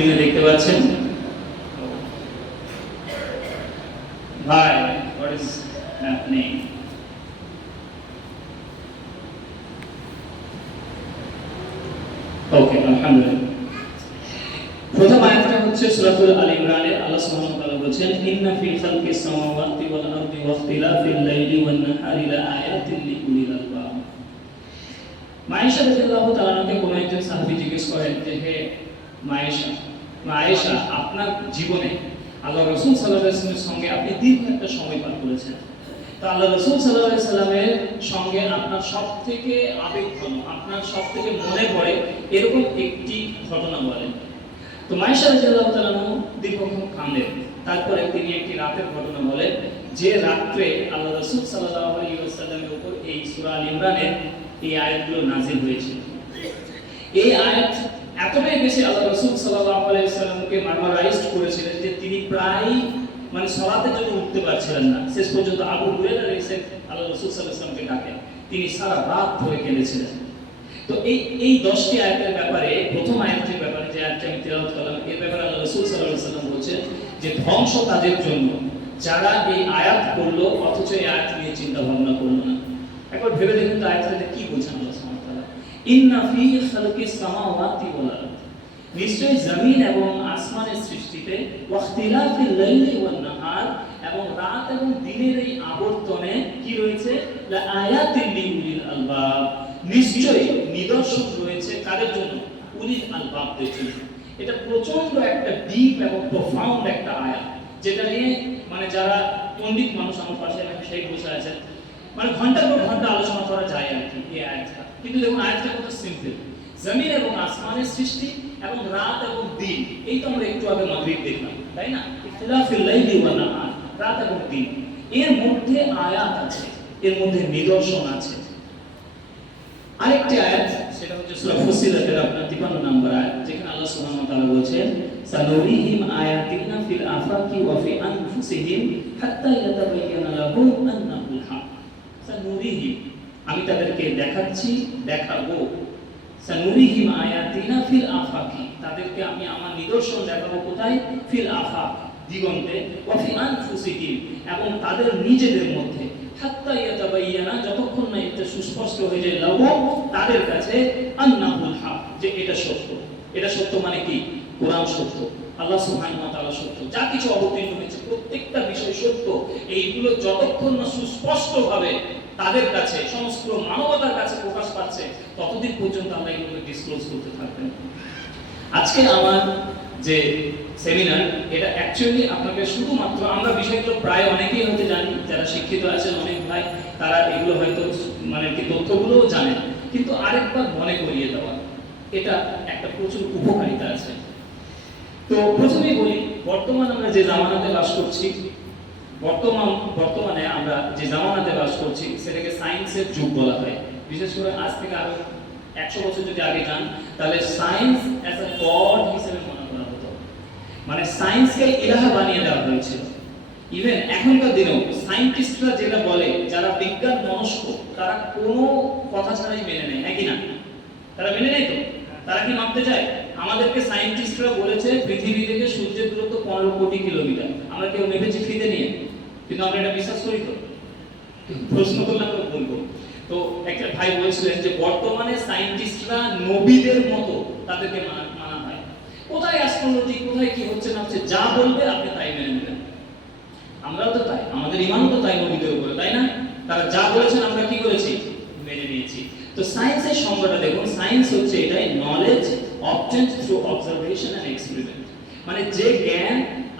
স্ক্রিনে দেখতে পাচ্ছেন? ভাই হোয়াট ইজ ওকে আলহামদুলিল্লাহ। প্রথম আয়াতটা হচ্ছে সূরাতুল আল আল্লাহ সুবহানাহু তাআলা ইন্না সামাওয়াতি ওয়াল আরদি ওয়া ইখতিলাফিল লাইলি ওয়ান নাহারি আলবাব রাদিয়াল্লাহু তাআলাকে কোন একজন সাহাবী জিজ্ঞেস করেন যে, হে মায়েশা মায়েশা আপনার জীবনে আল্লাহ রাসূল ওয়াসাল্লামের সঙ্গে আপনি দীর্ঘ একটা সময় পার করেছেন। আল্লাহ রাসূল আলাইহি সাল্লামের সঙ্গে আপনার সবথেকে আবেগঘন, আপনার সবথেকে মনে পড়ে এরকম একটি ঘটনা বলেন। তো মায়েশা দীর্ঘক্ষণ তারপরে তিনি একটি রাতের ঘটনা বলেন, যে রাত্রে আল্লাহ রাসূল সাল্লাল্লাহু আলাইহি ওয়াসাল্লামের উপর এই সূরা আল ইমরানের এই আয়াতগুলো নাযিল হয়েছে। এই আয়াত এতটাই বেশি আল্লাহ রাসূল সাল্লাল্লাহু আলাইহি ওয়াসাল্লামকে মারমারাইজড করেছিলেন যে তিনি প্রায় মানে সলাতের জন্য উঠতে পারছিলেন না। শেষ পর্যন্ত আবু হুরায়রা এসে আল্লাহ রাসূল ওয়াসাল্লামকে ডাকেন তিনি সারা রাত ধরে কেঁদেছিলেন। তো এই এই দশটি আয়াতের ব্যাপারে, প্রথম আয়াতের ব্যাপারে যে আয়াতটা আমি তেলাওয়াত করলাম, এর ব্যাপারে আল্লাহ রাসূল সাল্লাল্লাহু আলাইহি ওয়াসাল্লাম বলছেন যে ধ্বংস তাদের জন্য যারা এই আয়াত করল অথচ এই আয়াত নিয়ে চিন্তা ভাবনা করল না। একবার ভেবে দেখুন তো আয়াতটাতে কি বলছেন আল্লাহ সুবহানাহু ওয়া তাআলা ইন্না নিশ্চয়ই জমিন এবং আসমানের সৃষ্টিতে নাহার এবং রাত এবং দিনের এই আবর্তনে কি রয়েছে? লা আলবাব। নিদর্শন রয়েছে কাদের জন্য? উলিল জন্য। এটা প্রচণ্ড একটা ডিপ এবং প্রফাউন্ড একটা আয়াত, যেটা নিয়ে মানে যারা পণ্ডিত মানুষ আমার পাশে সেই বসে আছেন মানে ঘণ্টার পর ঘণ্টা আলোচনা করা যায় আর কি, এই আয়াতটা। কিন্তু দেখুন, আয়াতটা কত সিম্পল জমিন এবং আসমানের সৃষ্টি এবং রাত এবং দিন, এই তো আমরা একটু আগে মাগরিব দেখলাম, তাই না? ইখতিলাফিল লাইলি ওয়ান নাহার, রাত এবং দিন। এর মধ্যে আয়াত আছে, এর মধ্যে নিদর্শন আছে। আরেকটি আয়াত, সেটা হচ্ছে সূরা ফুসিলাতের আপনার 53 নম্বর আয়াত, যেখানে আল্লাহ সুবহানাহু ওয়া তাআলা বলেছেন, সানুরিহিম আয়াতিনা ফিল আফাকি ওয়া ফি আনফুসিহিম হাত্তা ইয়াতাবায়ানা লাহুম হক আমি তাদেরকে দেখাচ্ছি, দেখাবো। সানুরিহিম আয়াতিনা ফিল আফাকি, তাদেরকে আমি আমার নিদর্শন দেখাবো কোথায়? ফিল আফাক, দিগন্তে, ওয়া ফি আনফুসিহিম, এবং তাদের নিজেদের মধ্যে। হাত্তা ইয়াতাবায়ানা যতক্ষণ না এটা সুস্পষ্ট হয়ে যায় লাহুম তাদের কাছে আন্নাহুল হক, যে এটা সত্য। এটা সত্য মানে কি? কোরআন সত্য, আল্লাহ সুবহানাহু ওয়া সত্য। যা কিছু অবতীর্ণ হয়েছে, প্রত্যেকটা বিষয় সত্য। এইগুলো যতক্ষণ না সুস্পষ্টভাবে তাদের কাছে, সমস্ত মানবতার কাছে প্রকাশ পাচ্ছে, ততদিন পর্যন্ত আমরা এগুলোকে ডিসক্লোজ করতে থাকবেন আজকে আমার যে সেমিনার এটা অ্যাকচুয়ালি আপনাকে শুধুমাত্র আমরা বিষয়গুলো প্রায় অনেকেই হতে জানি, যারা শিক্ষিত আছেন, অনেক ভাই, তারা এগুলো হয়তো মানে কি তথ্যগুলোও জানেন, কিন্তু আরেকবার মনে করিয়ে দেওয়া, এটা একটা প্রচুর উপকারিতা আছে। তো প্রথমেই বলি, বর্তমান আমরা যে জামানাতে বাস করছি বর্তমান বর্তমানে আমরা যে জামানাতে বাস করছি, সেটাকে সায়েন্সের যুগ বলা হয়। বিশেষ করে আজ থেকে আরও একশো বছর যদি আগে যান, তাহলে সায়েন্স অ্যাজ এ গড হিসেবে মনে করা হতো। মানে সায়েন্সকে ইলাহা বানিয়ে দেওয়া হয়েছিল ইভেন এখনকার দিনেও সায়েন্টিস্টরা যেটা বলে, যারা বিজ্ঞান মনস্ক, তারা কোনো কথা ছাড়াই মেনে নেয় নাকি না? তারা মেনে নেয় তো? তারা কি মানতে চায়? আমাদেরকে সায়েন্টিস্টরা বলেছে, পৃথিবী থেকে সূর্যের দূরত্ব পনেরো কোটি কিলোমিটার। আমরা কেউ নেমেছি ফিতে নিয়ে? কিন্তু আমরা এটা বিশ্বাস করি তো? প্রশ্ন করলে আমরা বলব তো একটা ভাই বলছিলেন যে বর্তমানে সায়েন্টিস্টরা নবীদের মতো তাদেরকে মানা হয়। কোথায় অ্যাস্ট্রোলজি কোথায় কি হচ্ছে না হচ্ছে, যা বলবে আপনি তাই মেনে নেবেন। আমরাও তো তাই, আমাদের ইমানও তো তাই নবীদের উপরে, তাই না? তারা যা বলেছেন আমরা কি করেছি? মেনে নিয়েছি। তো সায়েন্সের সংজ্ঞাটা দেখুন, সায়েন্স হচ্ছে এটাই knowledge obtained through observation and experiment মানে যে জ্ঞান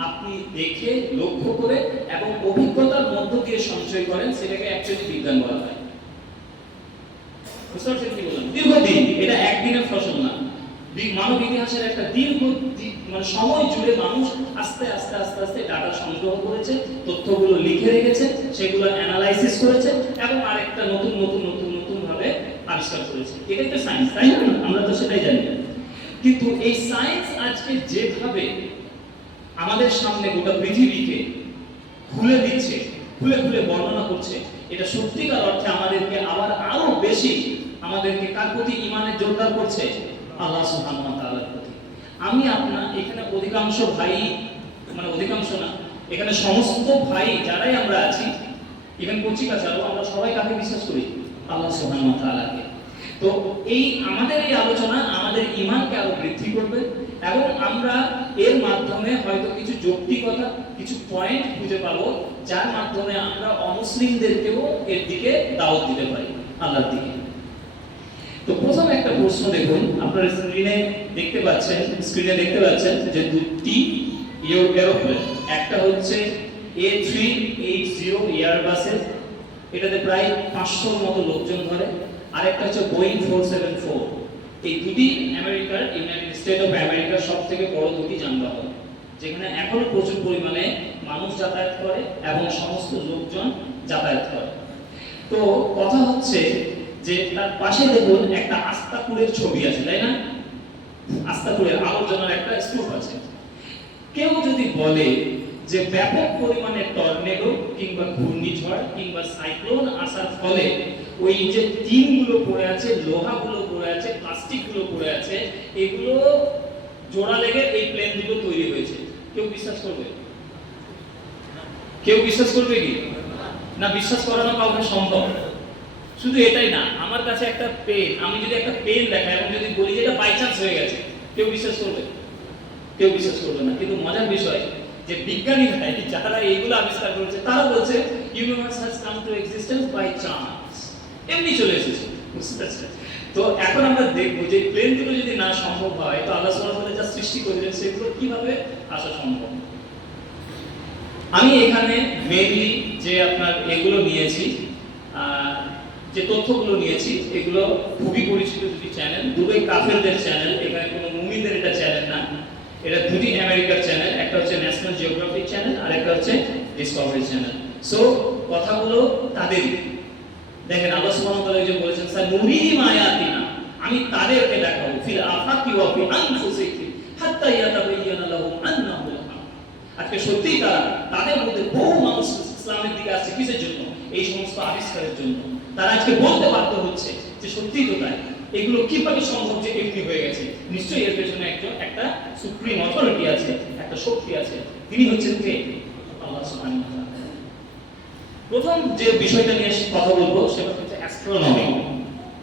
আপনি দেখে, লক্ষ্য করে এবং অভিজ্ঞতার মধ্য দিয়ে সঞ্চয় করেন, সেটাকে অ্যাকচুয়ালি বিজ্ঞান বলা হয়। দীর্ঘদিন, এটা একদিনের ফসল না। মানব ইতিহাসের একটা দীর্ঘ মানে সময় জুড়ে মানুষ আস্তে আস্তে আস্তে আস্তে ডাটা সংগ্রহ করেছে, তথ্যগুলো লিখে রেখেছে, সেগুলো অ্যানালাইসিস করেছে এবং আরেকটা নতুন নতুন নতুন নতুন ভাবে আবিষ্কার করেছে। এটাই তো সায়েন্স তাই না? আমরা তো সেটাই জানি। কিন্তু এই সায়েন্স আজকে যেভাবে আমাদের সামনে গোটা পৃথিবীকে খুলে দিচ্ছে, খুলে খুলে বর্ণনা করছে। এটা সত্যিকার অর্থে আমাদেরকে আবার আরও বেশি আমাদেরকে কার প্রতি ইমানের জোরদার করছে? আল্লাহ সুবহানাহু প্রতি। আমি আপনার এখানে অধিকাংশ ভাই মানে অধিকাংশ না, এখানে সমস্ত ভাই যারাই আমরা আছি ইভেন কচিকা ছাড়াও আমরা সবাই কাকে বিশ্বাস করি? আল্লাহ সুবহানাহু ওয়া তাআলাকে। তো এই আমাদের এই আলোচনা আমাদের ঈমানকে আরও বৃদ্ধি করবে এবং আমরা এর মাধ্যমে হয়তো কিছু যৌক্তিকতা, কিছু পয়েন্ট খুঁজে পাবো, যার মাধ্যমে আমরা অমুসলিমদেরকেও এর দিকে দাওয়াত দিতে পারি আল্লাহর দিকে। তো প্রথম একটা প্রশ্ন দেখুন, আপনারা স্ক্রিনে দেখতে পাচ্ছেন স্ক্রিনে দেখতে পাচ্ছেন যে দুটি এরোপ্লেন একটা হচ্ছে এ থ্রি এইট জিরো এয়ারবাসের এটাতে প্রায় পাঁচশোর মতো লোকজন ধরে, আরেকটা হচ্ছে বোয়িং ফোর সেভেন ফোর এই দুটি আমেরিকার ইউনাইটেড স্টেট অফ আমেরিকার সব থেকে বড় দুটি যানবাহন। যেখানে এখনও প্রচুর পরিমাণে মানুষ যাতায়াত করে এবং সমস্ত লোকজন যাতায়াত করে। তো কথা হচ্ছে যে তার পাশে দেখুন একটা আস্তাকুলের ছবি আছে, তাই না? আস্তাকুলের আলোচনার একটা স্তূপ আছে। কেউ যদি বলে যে ব্যাপক পরিমাণে টর্নেডো কিংবা ঘূর্ণিঝড় কিংবা সাইক্লোন আসার ফলে ওই যে টিনগুলো পড়ে আছে, লোহাগুলো পড়ে আছে প্লাস্টিকগুলো পড়ে আছে, এগুলো জোড়া লেগে এই প্লেন দুটো তৈরি হয়েছে। কেউ বিশ্বাস করবে? কেউ বিশ্বাস করবে কি? না, বিশ্বাস করানো কাউকে সম্ভব। শুধু এটাই না, আমার কাছে একটা পেন আমি যদি একটা পেন দেখাই, এবং যদি বলি যে এটা বাই চান্স হয়ে গেছে, কেউ বিশ্বাস করবে? কেউ বিশ্বাস করবে না। কিন্তু মজার বিষয়, যে বিজ্ঞানী ভাই যারা এইগুলো আবিষ্কার করেছে, তারা বলছে universe has come to existence by chance এমনি চলে এসেছে। বুঝতে পারছেন? তো এখন আমরা দেখব যে প্লেনগুলো যদি না সম্ভব হয়, তো আল্লাহ তাআলা যা সৃষ্টি করেছেন সেগুলো কীভাবে আসা সম্ভব? আমি এখানে মেইনলি যে আপনার এগুলো নিয়েছি যে তথ্যগুলো নিয়েছি, এগুলো খুবই পরিচিত দুটি চ্যানেল দুটোই কাফেরদের চ্যানেল এখানে কোনো মুমিনদের এটা চ্যানেল না। এটা দুটি আমেরিকার চ্যানেল একটা হচ্ছে ন্যাশনাল জিওগ্রাফিক চ্যানেল আর একটা হচ্ছে ডিসকভারি চ্যানেল সো কথাগুলো তাদেরই। দেখেন আল্লাহ সুবহানাহু ওয়া যে বলেছেন স্যার নুরিহিম আয়াতিনা আমি তাদেরকে দেখাবো, ফিল আফাকি ওয়া ফি আনফুসিহিম হাত্তা ইয়াতাবাyyana লাহুম আন্নাহু আজকে সত্যিই তারা তাদের মধ্যে বহু মানুষ ইসলামের দিকে আসছে কিসের জন্য? এই সমস্ত আবিষ্কারের জন্য। তারা আজকে বলতে বাধ্য হচ্ছে যে সত্যিই তো তাই। এগুলো কীভাবে সম্ভব যে এমনি হয়ে গেছে? নিশ্চয়ই এর পেছনে একজন, একটা সুপ্রিম অথরিটি আছে, একটা শক্তি আছে। তিনি হচ্ছেন কে? আল্লাহ সুবহানাহু ওয়া তাআলা। প্রথম যে বিষয়টা নিয়ে কথা বলব সেটা হচ্ছে অ্যাস্ট্রোনমি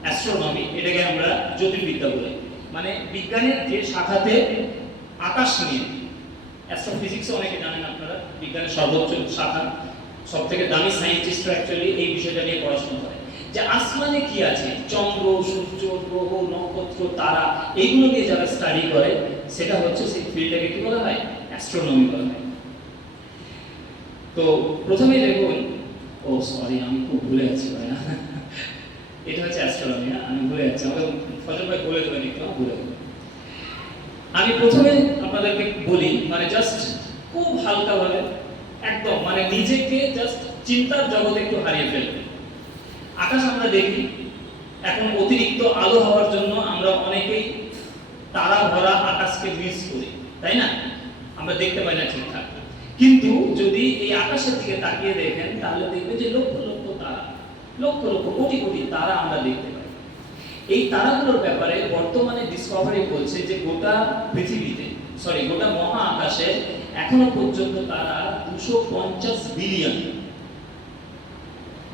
অ্যাস্ট্রোনমি এটাকে আমরা জ্যোতির্বিদ্যা বলি। মানে বিজ্ঞানের যে শাখাতে আকাশ নিয়ে। অ্যাস্ট্রোফিজিক্সে অনেকে জানেন আপনারা, বিজ্ঞানের সর্বোচ্চ শাখা। সব থেকে দামি সায়েন্টিস্টরা অ্যাকচুয়ালি এই বিষয়টা নিয়ে পড়াশোনা করে। যে আসমানে কি আছে? চন্দ্র, সূর্য, গ্রহ, নক্ষত্র, তারা, এইগুলো নিয়ে যারা স্টাডি করে, সেটা হচ্ছে সেই ফিল্ডটাকে কি বলা হয়? অ্যাস্ট্রোনমি বলা হয়। তো প্রথমে দেখুন ও সরি আমি খুব ভুলে যাচ্ছি ভাইয়া। এটা হচ্ছে অ্যাস্ট্রোনমি আমি ভুলে যাচ্ছি। আমাকে ফজল ভাই বলে দেবেন একটু ভুলে আমি প্রথমে আপনাদেরকে বলি মানে জাস্ট খুব হালকাভাবে একদম মানে নিজেকে জাস্ট চিন্তার জগতে একটু হারিয়ে ফেলবে। আকাশ আমরা দেখি, এখন অতিরিক্ত আলো হওয়ার জন্য আমরা অনেকেই তারা ভরা আকাশকে মিস করি, তাই না? আমরা দেখতে পাই না ঠিকঠাক। কিন্তু যদি এই আকাশের দিকে তাকিয়ে দেখেন, তাহলে দেখবেন যে লক্ষ লক্ষ তারা, লক্ষ লক্ষ কোটি কোটি তারা আমরা দেখতে পাই। এই তারাগুলোর ব্যাপারে বর্তমানে ডিসকভারি বলছে যে গোটা পৃথিবীতে সরি গোটা মহা আকাশে এখনও পর্যন্ত তারা দুশো পঞ্চাশ বিলিয়ন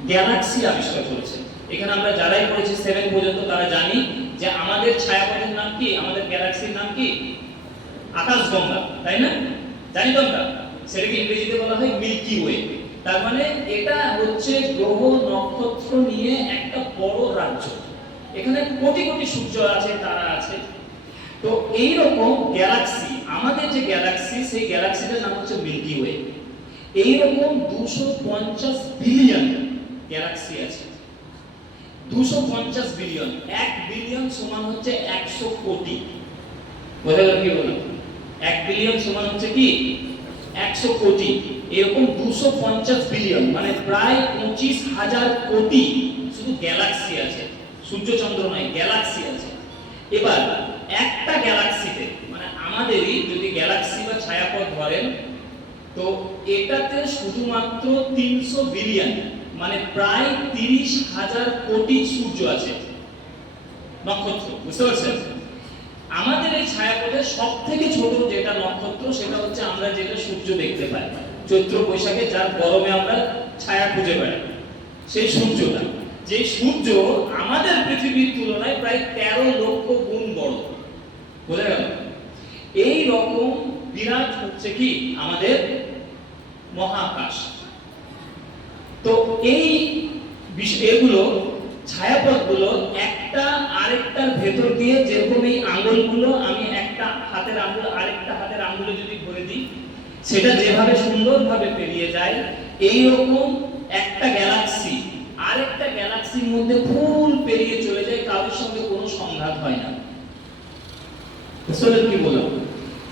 গ্যালাক্সি আবিষ্কার করেছে। এখানে আমরা যারাই পড়েছি সেভেন পর্যন্ত তারা জানি যে আমাদের ছায়াপথের নাম কি? আমাদের গ্যালাক্সির নাম কি? আকাশ আকাশগঙ্গা, তাই না? জানি তো সেটাকে ইংরেজিতে বলা হয় মিল্কি ওয়ে। তার মানে এটা হচ্ছে গ্রহ নক্ষত্র নিয়ে একটা বড় রাজ্য। এখানে কোটি কোটি সূর্য আছে, তারা আছে। তো এই রকম গ্যালাক্সি আমাদের যে গ্যালাক্সি সেই গ্যালাক্সিটার নাম হচ্ছে মিল্কি ওয়ে। এইরকম দুশো পঞ্চাশ বিলিয়ন গ্যালাক্সি আছে। দুশো পঞ্চাশ বিলিয়ন এক বিলিয়ন সমান হচ্ছে একশো কোটি। বোঝা গেল কি বললাম? এক বিলিয়ন সমান হচ্ছে কি? একশো কোটি, এরকম দুশো পঞ্চাশ বিলিয়ন মানে প্রায় পঁচিশ হাজার কোটি শুধু গ্যালাক্সি আছে, সূর্যচন্দ্র নয় গ্যালাক্সি আছে। এবার একটা গ্যালাক্সিতে মানে আমাদেরই যদি গ্যালাক্সি বা ছায়াপথ ধরেন, তো এটাতে শুধুমাত্র তিনশো বিলিয়ন মানে প্রায় তিরিশ হাজার কোটি সূর্য আছে। নক্ষত্র, বুঝতে পারছেন? আমাদের এই ছায়াপথে সব থেকে ছোট যেটা নক্ষত্র, সেটা হচ্ছে আমরা যেটা সূর্য দেখতে পাই। চৈত্র বৈশাখে যার গরমে আমরা ছায়া খুঁজে পাই সেই সূর্যটা। যে সূর্য আমাদের পৃথিবীর তুলনায় প্রায় তেরো লক্ষ গুণ বড়। বোঝা গেল? এই রকম বিরাট হচ্ছে কি? আমাদের মহাকাশ। তো এই এগুলো ছায়াপথগুলো একটা আরেকটার ভেতর দিয়ে যেরকম এই আঙ্গুলগুলো আমি একটা হাতের আঙ্গুল আরেকটা হাতের আঙ্গুলে যদি ভরে দিই, সেটা যেভাবে সুন্দরভাবে পেরিয়ে যায় এই রকম একটা গ্যালাক্সি, আরেকটা গ্যালাক্সির মধ্যে ফুল পেরিয়ে চলে যায়, কারোর সঙ্গে কোনো সংঘাত হয় না। কি বললাম?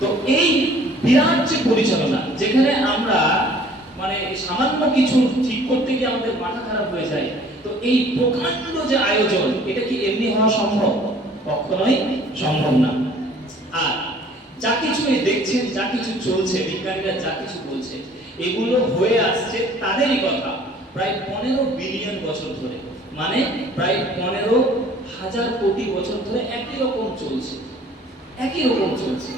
তো এই বিরাট যে পরিচালনা, যেখানে আমরা মানে সামান্য কিছু ঠিক করতে গিয়ে আমাদের মাথা খারাপ হয়ে যায় তো এই প্রকাণ্ড যে আয়োজন, এটা কি এমনি হওয়া সম্ভব? কখনোই সম্ভব না। আর যা কিছু দেখছেন, যা কিছু চলছে, বিজ্ঞানীরা যা কিছু বলছে, এগুলো হয়ে আসছে তাদেরই কথা। প্রায় পনেরো বিলিয়ন বছর ধরে। মানে প্রায় পনেরো হাজার কোটি বছর ধরে একই রকম চলছে। একই রকম চলছে।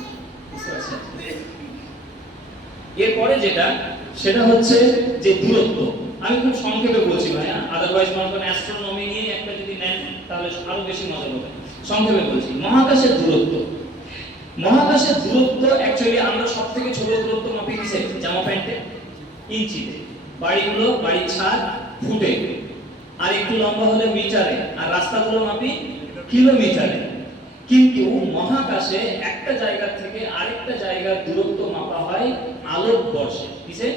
এরপরে যেটা, সেটা হচ্ছে যে দূরত্ব। আমি খুব সংক্ষেপে বলছি ভাইয়া আদারওয়াইজ মনে করেন অ্যাস্ট্রোনমি নিয়ে একটা যদি নেন, তাহলে আরও বেশি মজা হবে সংক্ষেপে বলছি, মহাকাশের দূরত্ব। মহাকাশের দূরত্ব অ্যাকচুয়ালি আমরা সব থেকে ছোট দূরত্ব মাপি কিসে জামা প্যান্টে ইঞ্চিতে। বাড়িগুলো বাড়ির ছাদ, ফুটে। আর একটু লম্বা হলে মিটারে। আর রাস্তাগুলো মাপি কিলোমিটারে। কিন্তু মহাকাশে একটা জায়গা থেকে আরেকটা জায়গার দূরত্ব মাপা হয় আলোক বর্ষে কিসে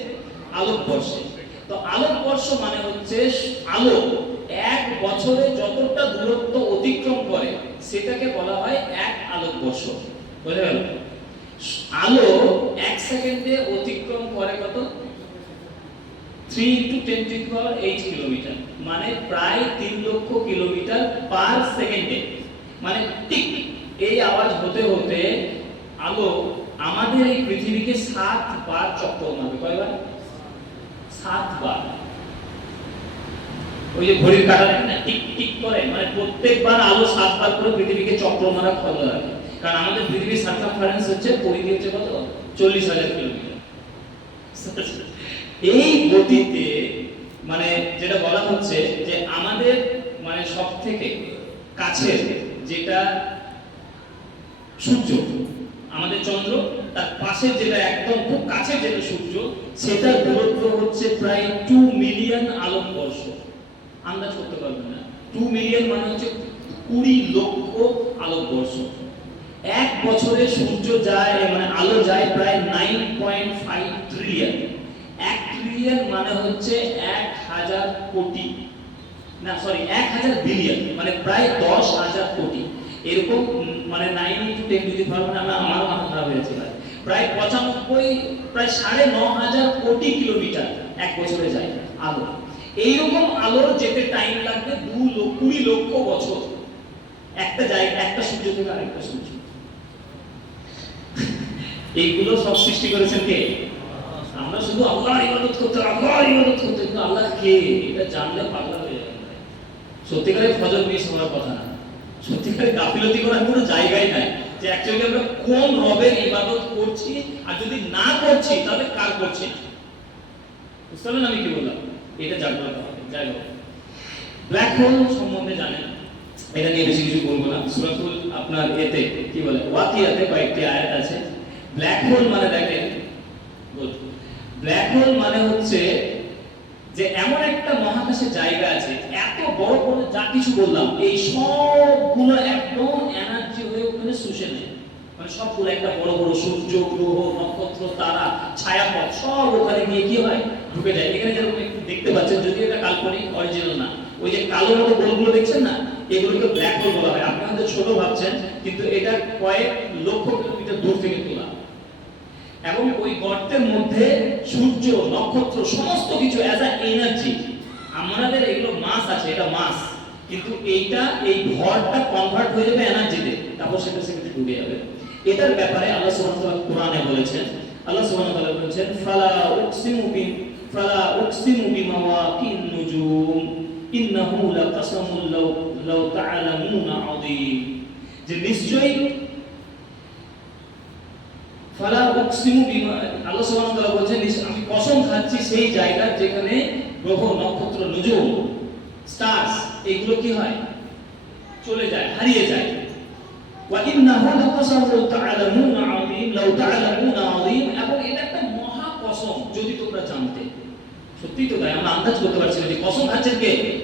আলোক বর্ষে তো আলোক বর্ষ মানে হচ্ছে আলো। এক বছরে যতটা দূরত্ব অতিক্রম করে, সেটাকে বলা হয় এক আলোক বর্ষ। বোঝা গেল আলো এক সেকেন্ডে অতিক্রম করে কত? Three into ten eight kilometre মানে প্রায় তিন লক্ষ কিলোমিটার পার সেকেন্ডে মানে টিক এই আওয়াজ হতে হতে আলো আমাদের এই পৃথিবীকে সাত বার চক্কর মারবে। কয়বার? সাত বার। ওই যে ঘড়ির না, টিক টিক করে। মানে প্রত্যেকবার আলো সাতবার করে পৃথিবীকে চক্র মারা রাখে। কারণ আমাদের পৃথিবীর হচ্ছে, পরিধি হচ্ছে কত? চল্লিশ হাজার কিলোমিটার এই গতিতে মানে যেটা বলা হচ্ছে যে আমাদের মানে সব থেকে কাছের যেটা সূর্য, আমাদের চন্দ্র তার পাশে যেটা একদম খুব কাছে যেটা সূর্য সেটার দূরত্ব হচ্ছে প্রায় টু মিলিয়ন আলোক বর্ষ। আন্দাজ করতে পারবেন না। টু মিলিয়ন মানে হচ্ছে কুড়ি লক্ষ আলোক বর্ষ। এক বছরে সূর্য যায় মানে আলো যায় প্রায় নাইন পয়েন্ট ফাইভ ট্রিলিয়ন এক ট্রিলিয়ন মানে হচ্ছে এক হাজার কোটি। না সরি এক হাজার বিলিয়ন মানে প্রায় দশ হাজার কোটি। এরকম মানে নাইন ইন্টু টেন যদি পারবেন আমি আমারও মাথা খারাপ হয়েছে। প্রায় পঁচানব্বই, প্রায় সাড়ে ন হাজার কোটি কিলোমিটার এক বছরে যায় আলো। এইরকম আলোর যেতে টাইম লাগবে দু কুড়ি লক্ষ বছর। একটা জায়গা, একটা সূর্য থেকে আরেকটা সূর্য। এইগুলো সব সৃষ্টি করেছেন কে? আমরা শুধু আল্লাহর ইবাদত করতে আল্লাহর ইবাদত করতে কিন্তু আল্লাহ কে? এটা জানলে পাগলা হয়ে যাবে সত্যিকারের ফজর মিস হওয়ার কথা না। সত্যিকারের গাফিলতি করার কোনো জায়গাই নাই। যে অ্যাকচুয়ালি আমরা কোন রবের ইবাদত করছি আর যদি না করছি, তাহলে কার করছি? বুঝতে পারলেন আমি কি বললাম? এটা জাগ্রত হবে যাই হোক। ব্ল্যাক হোল সম্বন্ধে জানেন। এটা নিয়ে বেশি কিছু বলব না। সুরাতুল আপনার এতে, কি বলে? ওয়াকিয়াতে কয়েকটি আয়াত আছে। ব্ল্যাক হোল মানে দেখেন ব্ল্যাক হোল মানে হচ্ছে যে এমন একটা মহাকাশের জায়গা আছে, এত বড় বড় যা কিছু বললাম, এই সবগুলো একদম মানে একটা বড় বড় সূর্য গ্রহ নক্ষত্র, তারা, ছায়াপথ, সব ওখানে গিয়ে কি হয়? ঢুকে যায়। এখানে যেরকম একটু দেখতে পাচ্ছেন এটা কাল্পনিক অরিজিনাল না। ওই যে কালো মতো গোলগুলো দেখছেন না? এগুলোকে ব্ল্যাক হোল বলা হয়। ছোট ভাবছেন, কিন্তু এটা কয়েক লক্ষ কিলোমিটার দূর থেকে তোলা। এবং ওই গর্তের মধ্যে সূর্য, নক্ষত্র, সমস্ত কিছু অ্যাজ এনার্জি আমাদের এগুলো মাস আছে, এটা মাস কিন্তু এইটা, এই ভরটা কনভার্ট হয়ে যাবে এনার্জিতে তারপর সেটা সেখানে ডুবে যাবে। এটার ব্যাপারে আল্লাহ সুবহানাহু ওয়া তাআলা কোরআনে বলেছেন, আল্লাহ সুবহানাহু ওয়া তাআলা বলেছেন, ফালা উকসিমু বি, ফালা উকসিমু বিমাওয়াকিন নুজুম, ইন্নাহু লাকাসামুল লাউ লাউ তাআলামুনা আযীম। যে নিশ্চয়ই ফালা উকসিমু বিমা, আল্লাহ সুবহানাহু ওয়া তাআলা বলছেন, আমি কসম খাচ্ছি সেই জায়গা যেখানে গ্রহ নক্ষত্র নজুম স্টারস এগুলো কি হয়? চলে যায়, হারিয়ে যায়। ইন্নাহু লাকাসামু তাআলামুনা আযীম, লাউ তাআলামুনা আযীম। এবং এটা একটা মহা কসম, যদি তোমরা জানতে। সত্যি তো তাই, আমরা আন্দাজ করতে পারছি না যে কসম খাচ্ছেন কে?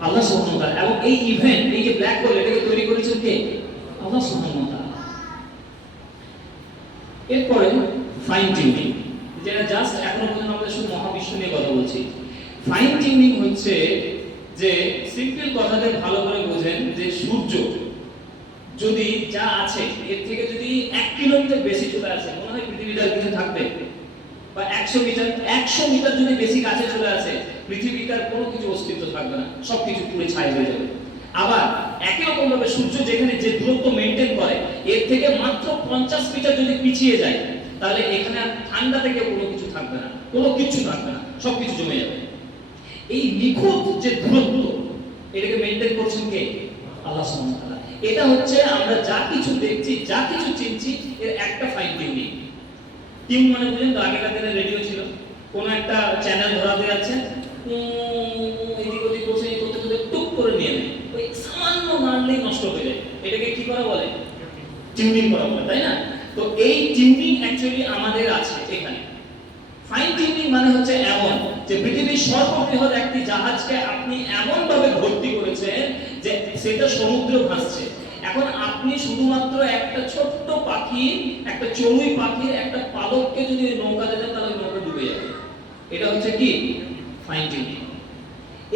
আল্লাহ সুবহানাহু তাআলা। এবং এই ইভেন্ট এই যে ব্ল্যাক হোল এটাকে তৈরি করেছেন কে? আল্লাহ সুবহানাহু তাআলা। এরপরে ফাইন টিউনিং যেটা জাস্ট এখনও পর্যন্ত আমরা শুধু মহাবিশ্ব নিয়ে কথা বলছি। ফাইন টিউনিং হচ্ছে যে সিম্পল কথাতে ভালো করে বোঝেন যে সূর্য যদি যা আছে, এর থেকে যদি এক কিলোমিটার বেশি চলে আসে, মনে হয় পৃথিবীটা কিছু থাকবে? বা একশো মিটার একশো মিটার যদি বেশি কাছে চলে আসে পৃথিবীটার কোনো কিছু অস্তিত্ব থাকবে না সব কিছু পুরো ছাই হয়ে যাবে। আবার একই রকম ভাবে সূর্য যেখানে যে দূরত্ব মেনটেন করে, এর থেকে মাত্র পঞ্চাশ মিটার যদি পিছিয়ে যায়, তাহলে এখানে ঠান্ডা থেকে কোনো কিছু থাকবে না, কোনো কিছু থাকবে না সব কিছু জমে যাবে। এই নিখুঁত যে দূরত্ব এটাকে মেনটেন করছেন কে? আল্লাহ সুবহানাহু এটা হচ্ছে আমরা যা কিছু দেখছি যা কিছু চিনছি এর একটা ফাইন টিউনিং টিউন মানে বুঝলেন তো আগেকার দিনে রেডিও ছিল। কোন একটা চ্যানেল ধরাতে যাচ্ছে। উম, এদিক ওদিক করছে এই করতে করতে টুক করে নিয়ে নেয়। ওই সামান্য মারলেই নষ্ট হয়ে যায়। এটাকে কি করা বলে? টিউনিং করা বলে। তাই না? তো এই টিউনিং অ্যাকচুয়ালি আমাদের আছে এখানে। ফাইন টিউনিং মানে হচ্ছে এমন যে পৃথিবীর সর্ববৃহৎ একটি জাহাজকে আপনি এমন ভাবে ভর্তি করেছেন যে সেটা সমুদ্র ভাসছে। এখন আপনি শুধুমাত্র একটা ছোট্ট পাখি, একটা চড়ুই পাখির একটা পালককে যদি নৌকাতে দেন, তাহলে নৌকা ডুবে যাবে। এটা হচ্ছে কি? ফাইন টিউনিং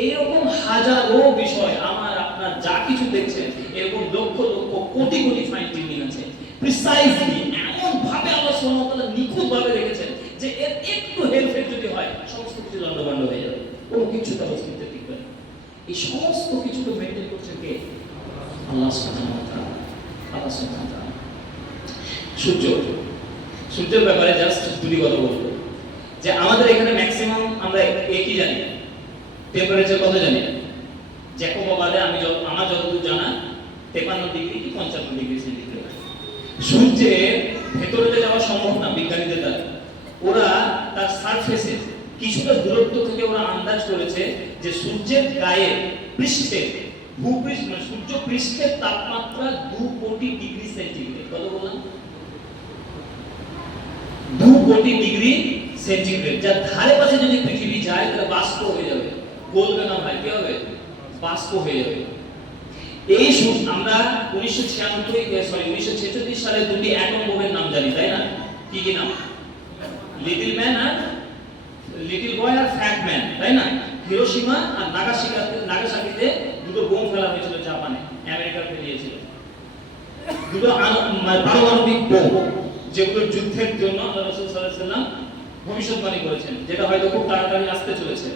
এইরকম হাজারো বিষয় আমার আপনার যা কিছু দেখছেন, এরকম লক্ষ লক্ষ, কোটি কোটি ফাইন টিউনিং আছে। প্রিসাইজলি এমন ভাবে আল্লাহ সুবহানাহু ওয়া তাআলা নিখুঁত ভাবে রেখেছেন যে এর একটু হেরফের যদি হয়, সমস্ত কিছু লন্ডভন্ড হয়ে যাবে। কোনো কিছু তার অস্তিত্ব টিকবে না। এই সমস্ত কিছুকে মেনটেন করছে কে? আল্লাহ সুবহানাহু আল্লাহ সুবহানাহু সূর্য। সূর্যের ব্যাপারে জাস্ট দুটি কথা বলব। যে আমাদের এখানে ম্যাক্সিমাম আমরা একই জানি। টেম্পারেচার কত জানি? জ্যাকোবাবাদে আমি আমার যতদূর জানা, তেপান্ন ডিগ্রি কি পঞ্চান্ন ডিগ্রি সেন্টিগ্রেড সূর্যের ভেতরে যাওয়া সম্ভব না, বিজ্ঞানীদের দ্বারা। ওরা তার সারফেসে কিছুটা দূরত্ব থেকে ওরা আন্দাজ করেছে যে সূর্যের গায়ে পৃষ্ঠে, ভূপৃষ্ঠ মানে সূর্য পৃষ্ঠের তাপমাত্রা দু কোটি ডিগ্রি সেন্টিগ্রেড। কত বললাম? দু কোটি ডিগ্রি সেন্টিগ্রেড। যার ধারে পাশে যদি পৃথিবী যায়, তাহলে বাষ্প হয়ে যাবে। গলবে না ভাই কি হবে? বাষ্প হয়ে যাবে। এই আমরা উনিশশো ছিয়ানব্বই সরি উনিশশো ছেচল্লিশ সালে দুটি অ্যাটম বোমের নাম জানি, তাই না? কি কি নাম? লিটল ম্যান আর লিটল বয় আর ফ্যাট ম্যান তাই না? হিরোশিমা আর নাগাসাকিতে নাগাসাকিতে দুটো বোম ফেলা হয়েছিল জাপানে আমেরিকা ফেলিয়েছিল দুটো মানে পারমাণবিক বোম, যেগুলো যুদ্ধের জন্য আল্লাহ রাসূল সাল্লাম ভবিষ্যৎবাণী করেছেন, যেটা হয়তো খুব তাড়াতাড়ি আসতে চলেছে।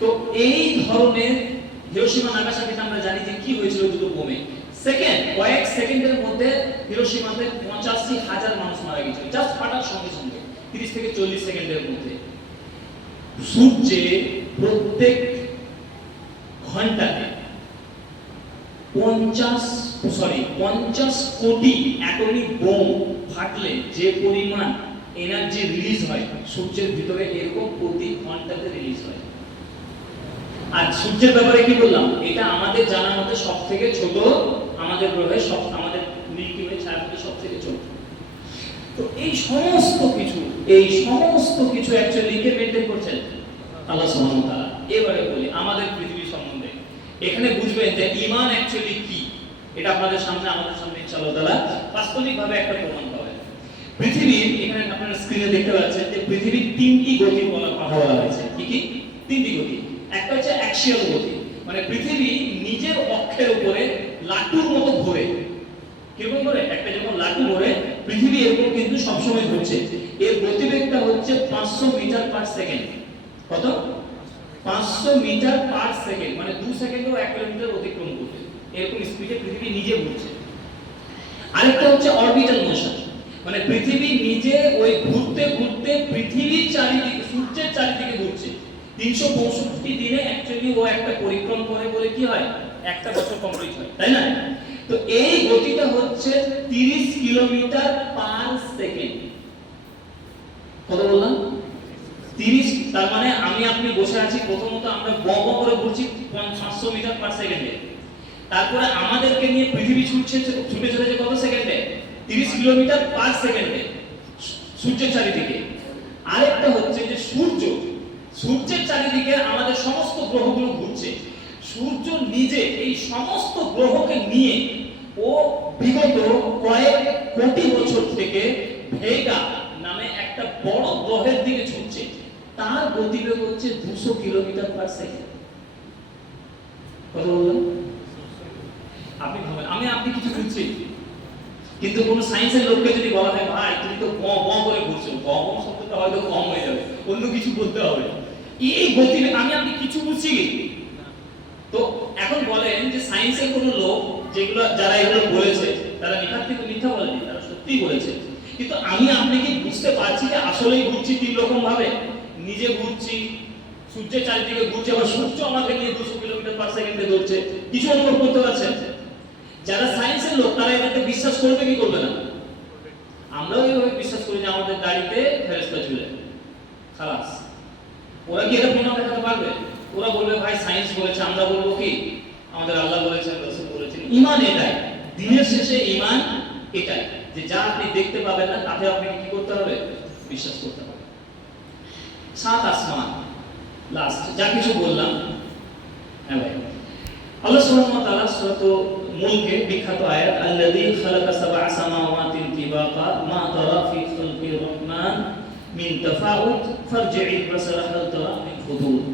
তো এই ধরনের হিরোশিমা নাগাসাকিতে আমরা জানি যে কি হয়েছিল দুটো বোমে। সেকেন্ড কয়েক সেকেন্ডের মধ্যে হিরোশিমাতে পঁচাশি হাজার মানুষ মারা গেছিল জাস্ট ফাটার সঙ্গে সঙ্গে। তিরিশ থেকে চল্লিশ সেকেন্ডের মধ্যে। সূর্যে প্রত্যেক ঘন্টাতে পঞ্চাশ সরি পঞ্চাশ কোটি অ্যাটমিক বোম ফাটলে যে পরিমাণ এনার্জি রিলিজ হয় সূর্যের ভিতরে এরকম প্রতি ঘন্টাতে রিলিজ হয়। আর সূর্যের ব্যাপারে কি বললাম? এটা আমাদের জানা মতে সব থেকে ছোট আমাদের গ্রহে সব আমাদের মিল্কি ওয়ে ছায়াপথে সব থেকে ছোট তো এই সমস্ত কিছু, এই সমস্ত কিছু অ্যাকচুয়ালি কে মেনটেন করছেন? আল্লাহ সুবহানাহু তাআলা। এবারে বলি, আমাদের পৃথিবী সম্বন্ধে, এখানে বুঝবেন যে ঈমান অ্যাকচুয়ালি কি? এটা আপনাদের সামনে, আমাদের সামনে ইনশাআল্লাহ তাআলা বাস্তবিকভাবে একটা প্রমাণ পাবেন। পৃথিবীর এখানে আপনারা স্ক্রিনে দেখতে পাচ্ছেন যে পৃথিবীর তিনটি গতি বলা কথা বলা হয়েছে। কি কি? তিনটি গতি। একটা হচ্ছে অ্যাক্সিয়াল গতি। মানে পৃথিবী নিজের অক্ষের উপরে লাটুর মতো ঘোরে। কীরকম করে একটা যখন লাটু ঘোরে পৃথিবী এরকম কিন্তু সবসময় ঘুরছে এর গতিবেগটা হচ্ছে পাঁচশো মিটার পার সেকেন্ড। কত? পাঁচশো মিটার পার সেকেন্ড মানে দু সেকেন্ডেও এক কিলোমিটার অতিক্রম করবে। এরকম স্পিডে পৃথিবী নিজে ঘুরছে। আরেকটা হচ্ছে অরবিটাল মোশন মানে পৃথিবী নিজে ওই ঘুরতে ঘুরতে পৃথিবীর চারিদিকে, সূর্যের চারিদিকে ঘুরছে। তিনশো পঁয়ষট্টি দিনে অ্যাকচুয়ালি ও একটা পরিক্রম করে বলে কি হয়? একটা বছর কমপ্লিট হয়। তাই না? তো এই গতিটা হচ্ছে তিরিশ কিলোমিটার পার সেকেন্ড। কত বললাম? তিরিশ, তার মানে আমি আপনি বসে আছি, প্রথমত আমরা ব ব করে ঘুরছি পাঁচশো মিটার পার সেকেন্ডে। তারপরে আমাদেরকে নিয়ে পৃথিবী ছুটছে ছুটে চলেছে কত সেকেন্ডে? তিরিশ কিলোমিটার পার সেকেন্ডে, সূর্যের চারিদিকে। আরেকটা হচ্ছে যে সূর্য, সূর্যের চারিদিকে আমাদের সমস্ত গ্রহগুলো ঘুরছে। সূর্য নিজে এই সমস্ত গ্রহকে নিয়ে ও বিগত কয়েক কোটি বছর থেকে ভেগা নামে একটা বড় গ্রহের দিকে ছুটছে। তার গতিবেগ হচ্ছে দুশো কিলোমিটার পার সেকেন্ড কথা বললাম? আপনি ভাবেন, আমি আপনি কিছু বুঝছি। কিন্তু কোন সায়েন্সের লোককে যদি বলা হয়, ভাই, তুমি তো ব ব করে ঘুরছো ব ব শব্দটা হয়তো কম হয়ে যাবে। অন্য কিছু বলতে হবে। এই গতিবেগ, আমি আপনি কিছু বুঝছি তো এখন বলেন যে সায়েন্সের কোনো লোক যেগুলো, যারা এগুলো বলেছে, তারা নিখার্থিক মিথ্যা বলেনি, তারা সত্যিই বলেছে। কিন্তু আমি আপনি কি বুঝতে পারছি যে আসলেই ঘুরছি তিন রকম ভাবে। নিজে ঘুরছি সূর্যের চারিদিকে ঘুরছে, আবার সূর্য আমাকে নিয়ে দুশো কিলোমিটার পার সেকেন্ডে দৌড়ছে। কিছু অনুভব করতে পারছেন? যারা সায়েন্সের লোক, তারা এটাকে বিশ্বাস করবে কি করবে না? আমরাও এইভাবে বিশ্বাস করি যে আমাদের গাড়িতে ফেরেস্তা ঝুলে। খালাস। ওরা কি এটা প্রমাণ দেখাতে পারবে? ওরা বলবে, ভাই সায়েন্স বলেছে, আমরা বলব কি? আমাদের আল্লাহ বলেছেন, রসুল বলেছেন, ইমান এটাই। দিনের শেষে ইমান এটাই। যে যা আপনি দেখতে পাবেন না, তাতে আপনাকে কি করতে হবে? বিশ্বাস করতে হবে। সাত আসমান লাস্ট যা কিছু বললাম। হ্যাঁ আল্লাহ সুবহানাহু ওয়া তাআলা সূরাত মুলকে বিখ্যাত আয়াত, আল্লাযী খালাকা সাবআ সামাওয়াতিন তিবাকা, মা তারা ফি খালকির রহমান মিন তাফাউত ফারজি'ল বাসারা হাল তারা মিন ফুতুর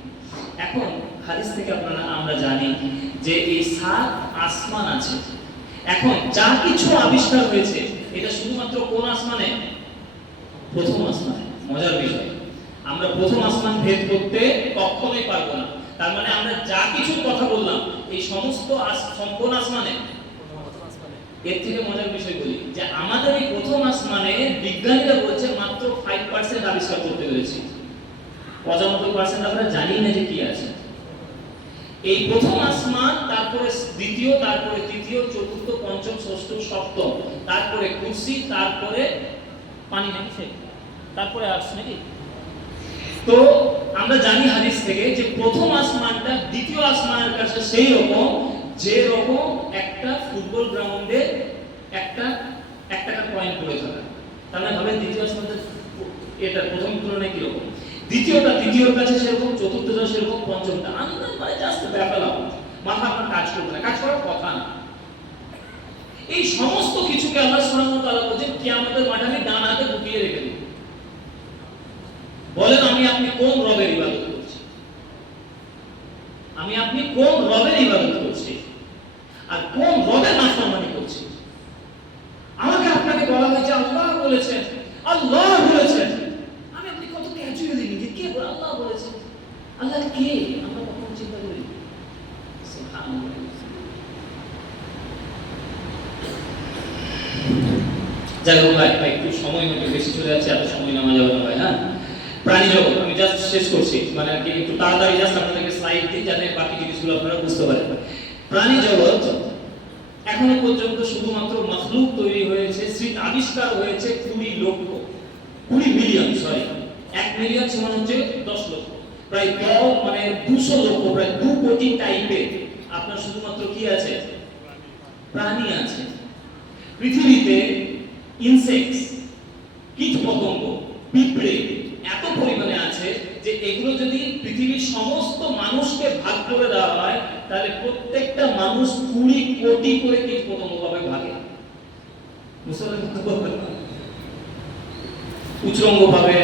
এখন হাদিস থেকে আপনারা আমরা জানি যে এই সাত আসমান আছে। এখন যা কিছু আবিষ্কার হয়েছে, এটা শুধুমাত্র কোন আসমানে? প্রথম আসমানে। মজার বিষয়। আমরা প্রথম আসমান ভেদ করতে কখনোই পারব না। তার মানে আমরা যা কিছু কথা বললাম, এই সমস্ত সম্পূর্ণ আসমানে? এর থেকে মজার বিষয় বলি যে আমাদের এই প্রথম আসমানে বিজ্ঞানীরা বলছে মাত্র ফাইভ পার্সেন্ট আবিষ্কার করতে পেরেছি। পঁচানব্বই পার্সেন্ট আমরা জানি না যে কি আছে। এই প্রথম আসমান, তারপরে দ্বিতীয়, তারপরে তৃতীয়, চতুর্থ, পঞ্চম, ষষ্ঠ, সপ্তম, তারপরে কুর্সি, তারপরে পানি নাকি তারপরে আর্স নাকি? তো আমরা জানি হাদিস থেকে যে প্রথম আসমানটা দ্বিতীয় আসমানের কাছে সেই রকম, যে রকম একটা ফুটবল গ্রাউন্ডে একটা এক টাকা কয়েন পড়ে থাকা। তার মানে ভাবেন দ্বিতীয় আসমানটা এটা প্রথম তুলনায় কীরকম? দ্বিতীয়টা, তৃতীয়র কাছে সেরকম, চতুর্থটা সেরকম, পঞ্চমটা। আমরা মানে জাস্ট ব্যাপালাম মাথা আপনার কাজ করবে না। কাজ করার কথা না। এই সমস্ত কিছুকে আল্লাহ সুবহানাহু ওয়া তাআলা বলেন কিয়ামতের মাঠে আমি ডান হাতে ঢুকিয়ে রেখে দেব। বলেন, আমি আপনি কোন রবের ইবাদত করছি? আমি আপনি কোন রবের ইবাদত করছি? আর কোন রবের নাফরমানি করছি? আমাকে আপনাকে বলা হয়েছে আল্লাহ বলেছেন আল্লাহ বলেছেন আমি আপনি কত ক্যাজুয়ালি নিয়ে কে বলে? আল্লাহ বলেছেন আল্লাহ কে আমরা কখন চিন্তা করি সুবহানাল্লাহ। যাই হোক, ভাই ভাই, একটু সময় হয়তো বেশি চলে যাচ্ছে, এত সময় নেওয়া যাবে না, ভাই হ্যাঁ? প্রাণী জগৎ, আমি জাস্ট শেষ করছি। মানে আর কি, একটু তাড়াতাড়ি জাস্ট আপনাদেরকে স্লাইড দিই, যাতে বাকি জিনিসগুলো আপনারা বুঝতে পারেন। প্রাণী জগৎ এখনও পর্যন্ত শুধুমাত্র মখলুক তৈরি হয়েছে আবিষ্কার হয়েছে কুড়ি লক্ষ, কুড়ি মিলিয়ন সরি এক মিলিয়ন সমান হচ্ছে দশ লক্ষ। প্রায় দশ মানে দুশো লক্ষ, প্রায় দু কোটি টাইপের আপনার শুধুমাত্র কি আছে? প্রাণী আছে। পৃথিবীতে ইনসেক্টস কীট পতঙ্গ পিঁপড়ে এত পরিমাণে আছে যে এগুলো যদি পৃথিবীর সমস্ত মানুষকে ভাগ করে দেওয়া হয়, তাহলে প্রত্যেকটা মানুষ কুড়ি কোটি করে কীট পতঙ্গ পাবে ভাগে? উচ্চঙ্গ পাবে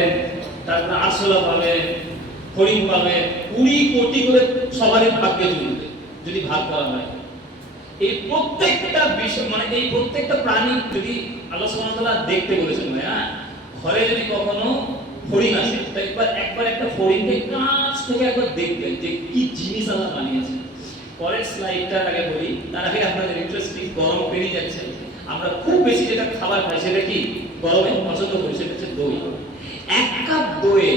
তারপরে আরশোলা পাবে হরিণ পাবে কুড়ি কোটি করে সবারই ভাগ্যে জুড়বে যদি ভাগ করা হয় এই প্রত্যেকটা বিষয় মানে এই প্রত্যেকটা প্রাণী যদি আল্লাহ সুবহানাহু দেখতে বলেছেন ভাই হ্যাঁ ঘরে যদি কখনো ফড়িং আসে তো একবার একবার একটা ফড়িংকে কাছ থেকে একবার দেখবেন যে কি জিনিস আল্লাহ বানিয়েছে পরের স্লাইডটার আগে বলি, তার আগে আপনাদের ইন্টারেস্টিং গরম পেরিয়ে যাচ্ছে। আমরা খুব বেশি যেটা খাবার খাই, সেটা কি? গরমে পছন্দ করি, সেটা হচ্ছে দই। এক কাপ দইয়ে